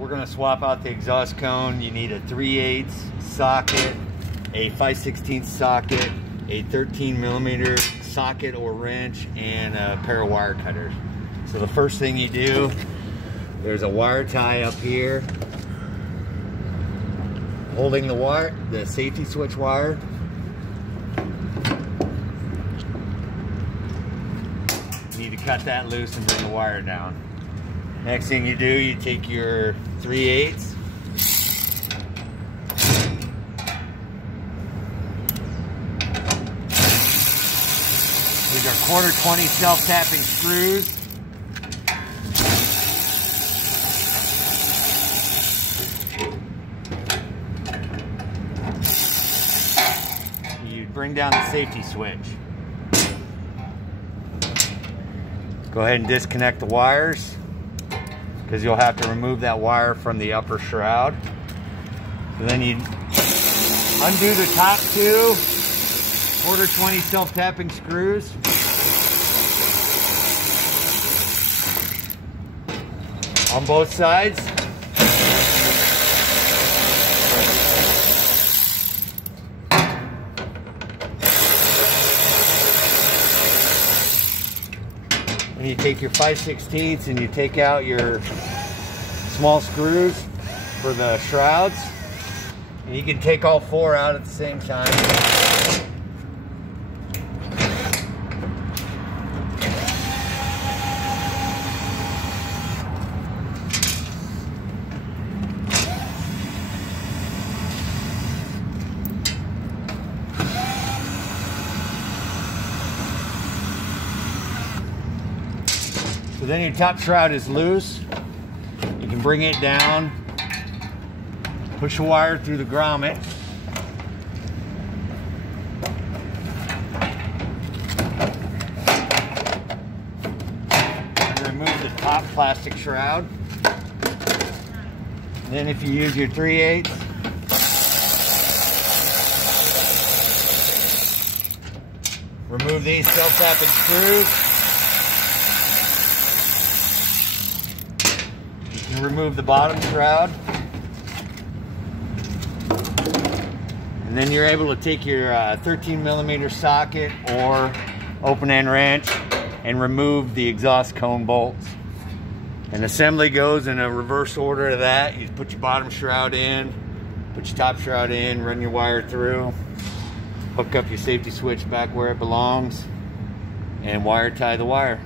We're going to swap out the exhaust cone. You need a 3/8 socket, a 5/16 socket, a 13mm socket or wrench, and a pair of wire cutters. So the first thing you do, there's a wire tie up here holding the wire, the safety switch wire. You need to cut that loose and bring the wire down. Next thing you do, you take your 3/8. These are 1/4 self-tapping screws. You bring down the safety switch. Go ahead and disconnect the wires, because you'll have to remove that wire from the upper shroud. So then you undo the top two 1/4 self-tapping screws. On both sides. And you take your 5/16 and you take out your small screws for the shrouds. And you can take all four out at the same time. So then your top shroud is loose. You can bring it down, push a wire through the grommet. And remove the top plastic shroud. And then if you use your 3/8, remove these self-tapping screws. Remove the bottom shroud, and then you're able to take your 13mm socket or open end wrench and remove the exhaust cone bolts. And assembly goes in a reverse order to that. You put your bottom shroud in, put your top shroud in, run your wire through, hook up your safety switch back where it belongs, and wire tie the wire.